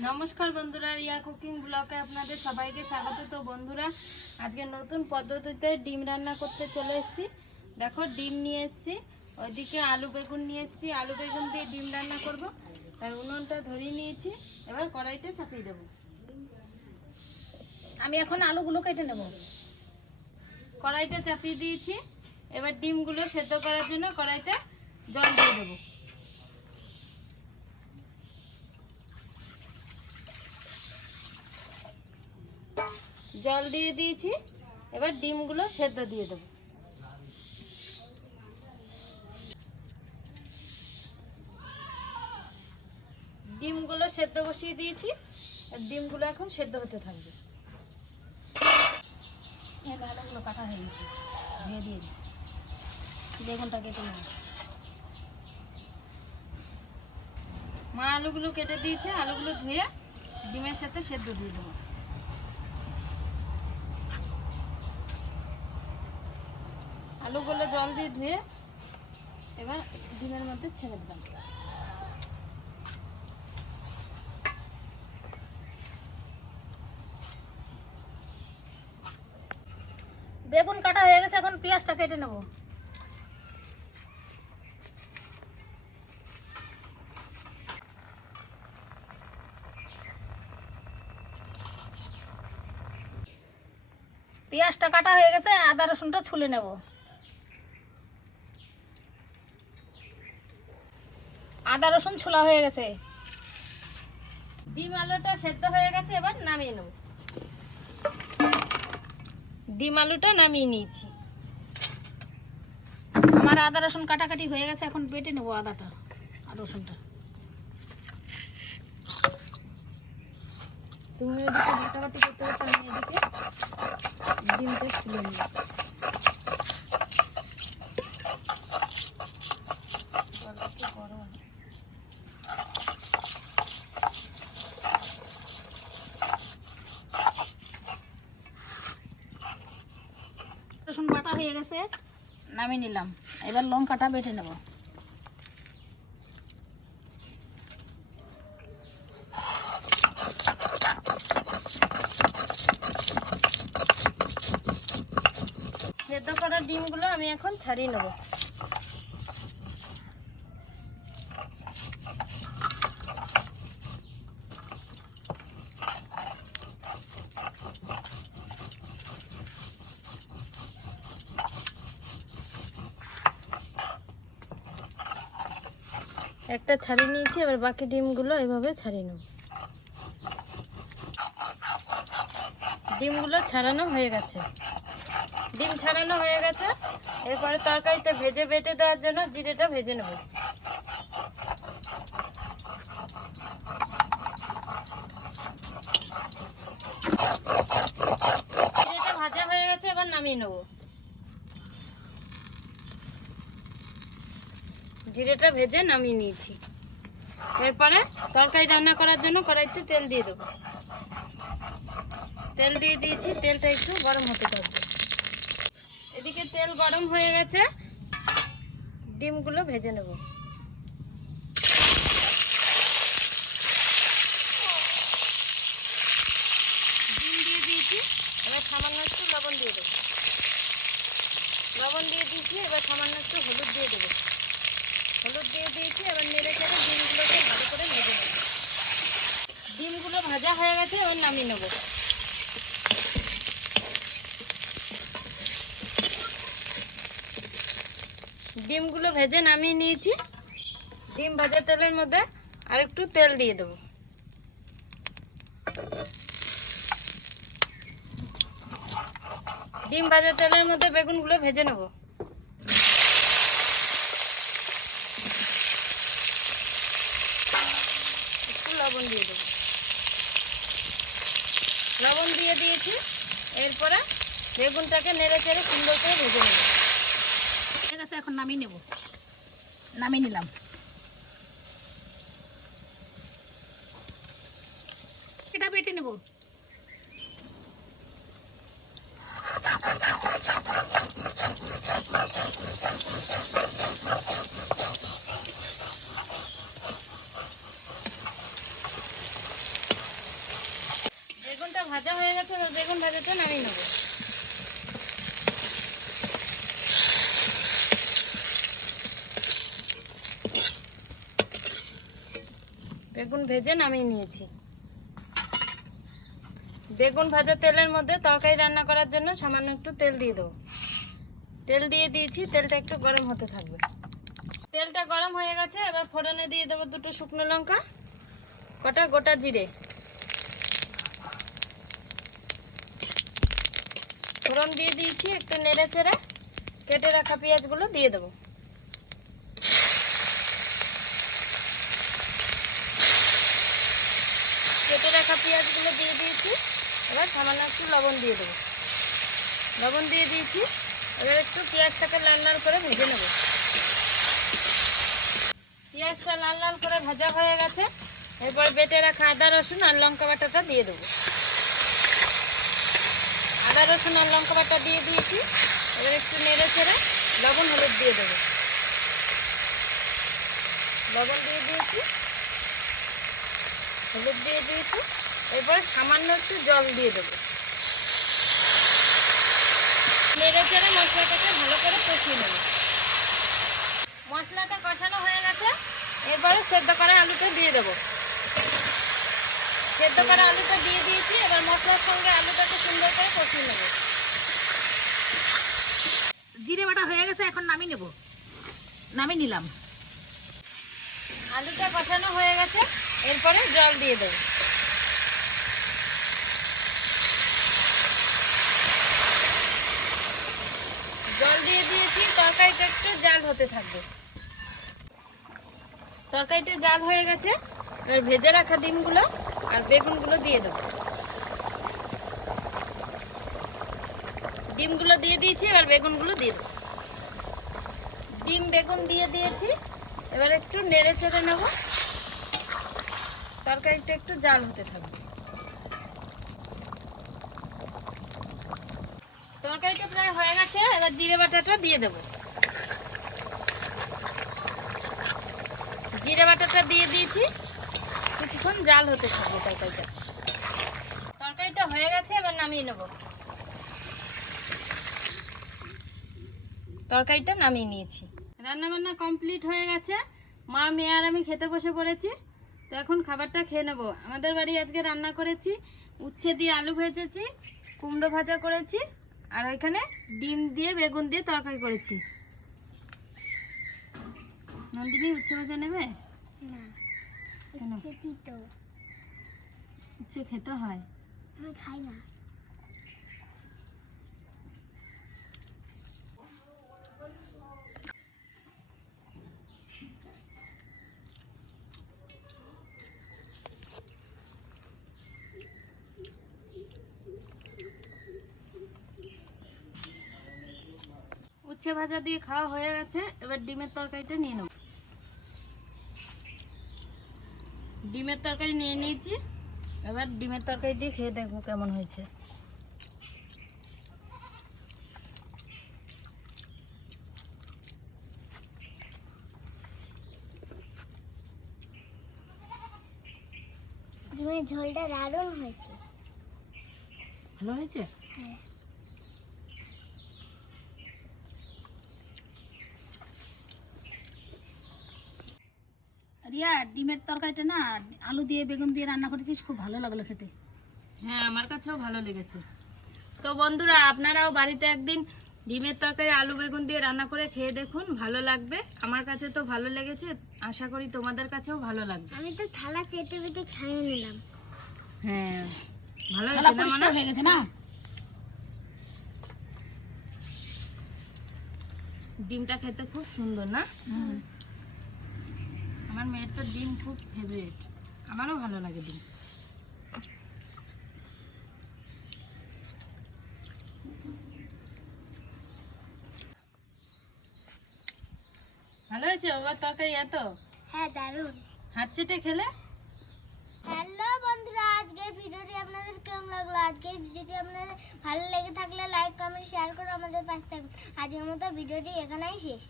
নমস্কার বন্ধুরা, রিয়া কুকিং ব্লগে আপনাদের সবাইকে স্বাগত। তো বন্ধুরা, আজকে নতুন পদ্ধতিতে ডিম রান্না করতে চলে এসেছি। দেখো, ডিম নিয়ে এসেছি, ওইদিকে আলু বেগুন নিয়ে এসেছি। আলু বেগুন দিয়ে ডিম রান্না করব। তাই উনুনটা ধরিয়ে নিয়েছি, এবার কড়াইতে চাপিয়ে দেবো। আমি এখন আলুগুলো কেটে নেব। কড়াইটা চাপিয়ে দিয়েছি, এবার ডিমগুলো সেদ্ধ করার জন্য কড়াইতে জল দিয়ে দেবো। জল দিয়ে দিয়েছি, এবার ডিমগুলো সেদ্ধ দিয়ে দেবো। ডিমগুলো সেদ্ধ বসিয়ে দিয়েছি, আর ডিমগুলো এখন সেদ্ধ হতে থাকবে। আলুগুলো কাটা হয়ে গেছে, ধুয়ে দিয়ে দিই। বেগুনটা কেটে নেব। মা আলুগুলো কেটে দিয়েছে, আলুগুলো ধুয়ে ডিমের সাথে সেদ্ধ দিয়ে দেবো। আলুগুলো জল দিয়ে ধুয়ে এবার ডিমের মধ্যে ছেড়ে দিলাম। বেগুন কাটা হয়ে গেছে, এখন পেঁয়াজটা কেটে নেব। পেঁয়াজটা কাটা হয়ে গেছে, আদা রসুনটা ছুলে নেব। আদা রসুন ছোলা হয়ে গেছে। ডিম আলুটা সেদ্ধ হয়ে গেছে, এবার নামিয়ে নেব। ডিম আলুটা নামিয়ে নিয়েছি। আমার আদা রসুন কাটাকাটি হয়ে গেছে, এখন বেটে নেব আদাটা আর রসুনটা। তুমি ওদিকে বাটাবাটি করতে করতে আমি এদিকে ডিমটা খুলে নিই। রসুন বাটা হয়ে গেছে, নামিয়ে নিলাম। এবার লঙ্কাটা বেটে নেব। সেদ্ধ করা ডিমগুলো আমি এখন ছাড়িয়ে নেব। একটা ছাড়িয়ে নিয়েছি, এবার বাকি ডিমগুলো এভাবে ছাড়িয়ে নেব। ডিমগুলো ছাড়ানো হয়ে গেছে। ডিম ছাড়ানো হয়ে গেছে, এরপরে তরকারিতে ভেজে বেটে দেওয়ার জন্য জিরেটা ভেজে নেব। জিরেটা ভাজা হয়ে গেছে, এবার নামিয়ে নেব। জিরেটা ভেজে নামিয়ে নিয়েছি। এরপরে তরকারি রান্না করার জন্য কড়াইতে তেল দিয়ে দেবো। তেল দিয়ে দিয়েছি, তেলটা একটু গরম হতে থাকবে। এদিকে তেল গরম হয়ে গেছে, ডিমগুলো ভেজে নেব। ডিম দিয়ে দিয়েছি, এবার সামান্য একটু লবণ দিয়ে দেবো। লবণ দিয়ে দিয়েছি, এবার সামান্য একটু হলুদ দিয়ে দেবো। হলুদ দিয়ে দিয়েছি, এবার নেড়ে চেড়ে ডিমগুলোকে ভালো করে ভেজে নেব। ডিমগুলো ভাজা হয়ে গেছে, এবার নামিয়ে নেব। ডিমগুলো ভেজে নামিয়ে নিয়েছি। ডিম ভাজা তেলের মধ্যে আরেকটু তেল দিয়ে দেবো। ডিম ভাজা তেলের মধ্যে বেগুনগুলো ভেজে নেব। একটু লবণ দিয়ে দেবো। লবণ দিয়ে দিয়েছি, এরপরে বেগুনটাকে নেড়ে চেড়ে সুন্দর করে ভেজে নেব। ঠিক আছে, এখন নামিয়ে নেব। নামিয়ে নিলাম। এটা বেটে নেব। ভাজা হয়ে গেছে, এবার বেগুন ভাজাটা নামিয়ে নেবো। বেগুন ভেজে নামিয়ে নিয়েছি। বেগুন ভাজা তেলের মধ্যে তরকারি রান্না করার জন্য সামান্য একটু তেল দিয়ে দেবো। তেল দিয়ে দিয়েছি, তেলটা একটু গরম হতে থাকবে। তেলটা গরম হয়ে গেছে, এবার ফোড়নে দিয়ে দেবো 2টো শুকনো লঙ্কা, কটা গোটা জিরে। ফোড়ন দিয়ে দিয়েছি, একটু নেড়ে চেড়ে কেটে রাখা পেঁয়াজগুলো দিয়ে দেবো। কেটে রাখা পেঁয়াজগুলো দিয়ে দিয়েছি, এবার সামান্য একটু লবণ দিয়ে দেবো। লবণ দিয়ে দিয়েছি, এবার একটু পেঁয়াজটাকে লাল লাল করে ভেজে নেব। পেঁয়াজটা লাল লাল করে ভাজা হয়ে গেছে, এরপর বেটে রাখা আদা রসুন আর লঙ্কা বাটাটা দিয়ে দেবো। আদা রসুন আর লঙ্কা বাটা দিয়ে দিয়েছি, এবার একটু নেড়ে ছেড়ে লবণ হলুদ দিয়ে দেবো। লবণ দিয়ে দিয়েছি, হলুদ দিয়ে দিয়েছি, এরপর সামান্য একটু জল দিয়ে দেবো। নেড়ে চেড়ে মশলাটাকে ভালো করে কষিয়ে নেব। মশলাটা কষানো হয়ে গেছে, এরপরে সেদ্ধ করা আলুটা দিয়ে দেবো। সেদ্ধ করা আলুটা দিয়ে দিয়েছি, এবার মশলার সঙ্গে আলুটাকে সুন্দর করে কষিয়ে নেব। জিরে বাটা হয়ে গেছে, এখন নামিয়ে নেব। নামিয়ে নিলাম। আলুটা কষানো হয়ে গেছে, এরপরে জল দিয়ে দেবো। জল দিয়ে দিয়েছি, তরকারিটা একটু জাল হতে থাকবে। তরকারিটা জাল হয়ে গেছে, এবার ভেজে রাখা ডিমগুলো আর বেগুনগুলো দিয়ে দেবো। ডিমগুলো দিয়ে দিয়েছি, এবার বেগুনগুলো দিয়ে দেবো। ডিম বেগুন দিয়ে দিয়েছি, এবার একটু নেড়ে চেড়ে নেব। তরকারিটা একটু জাল হতে থাকবে। তরকারিটা প্রায় হয়ে গেছে, এবার জিরে বাটাটা দিয়ে দেবো। জিরে বাটাটা দিয়ে দিয়েছি, কিছুক্ষণ জাল হতে থাকবে তরকারিটা। তরকারিটা হয়ে গেছে, এবার নামিয়ে নেব। তরকারিটা নামিয়ে নিয়েছি। রান্না বান্না কমপ্লিট হয়ে গেছে, মা মেয়ে আর আমি খেতে বসে পড়েছি। তো এখন খাবারটা খেয়ে নেব। আমাদের বাড়ি আজকে রান্না করেছি উচ্ছে দিয়ে আলু ভেজেছি, কুমড়ো ভাজা করেছি, আর ওইখানে ডিম দিয়ে বেগুন দিয়ে তরকারি করেছি। নন্দিনী উচ্ছে ভাজা নেবে? কেন? উচ্ছে খেতে হয়। আমি খাই না। উচ্ছে ভাজা দিয়ে খাওয়া হয়ে গেছে, এবার ডিমের তরকারিটা নিয়ে নেব। ডিমের তরকারি নিয়ে নিয়েছি, এবার ডিমের তরকারি দিয়ে খেয়ে দেখবো কেমন হয়েছে। ডিমের ঝোলটা দারুণ হয়েছে। ভালো হয়েছে? হ্যাঁ। রিয়া, ডিমের তরকারিটা না আলু দিয়ে বেগুন দিয়ে রান্না করেছিস, খুব ভালো লাগলো খেতে। হ্যাঁ, আমার কাছেও ভালো লেগেছে। তো বন্ধুরা, আপনারাও বাড়িতে একদিন ডিমের তরকারি আলু বেগুন দিয়ে রান্না করে খেয়ে দেখুন, ভালো লাগবে। আমার কাছে তো ভালো লেগেছে, আশা করি তোমাদের কাছেও ভালো লাগবে। আমি তো থালা চেটে বেটে খাইয়ে নিলাম। হ্যাঁ, ভালো থালা হয়েছে না পরিষ্কার মা? হয়ে গেছে না? ডিমটা খেতে খুব সুন্দর না? আমার মেয়ের তো ডিম খুব ফেভারিট, আমারও ভালো লাগে ডিম। ভালো হয়েছে বাবার তরকারি এত? হ্যাঁ, দারুণ। হাত চেটে খেলে। হ্যালো বন্ধুরা, আজকের ভিডিওটি আপনাদের কেমন লাগলো? আজকের ভিডিওটি আপনাদের ভালো লেগে থাকলে লাইক কমেন্ট শেয়ার করে আমাদের পাশে থাকুন। আজকের মতো ভিডিওটি এখানেই শেষ।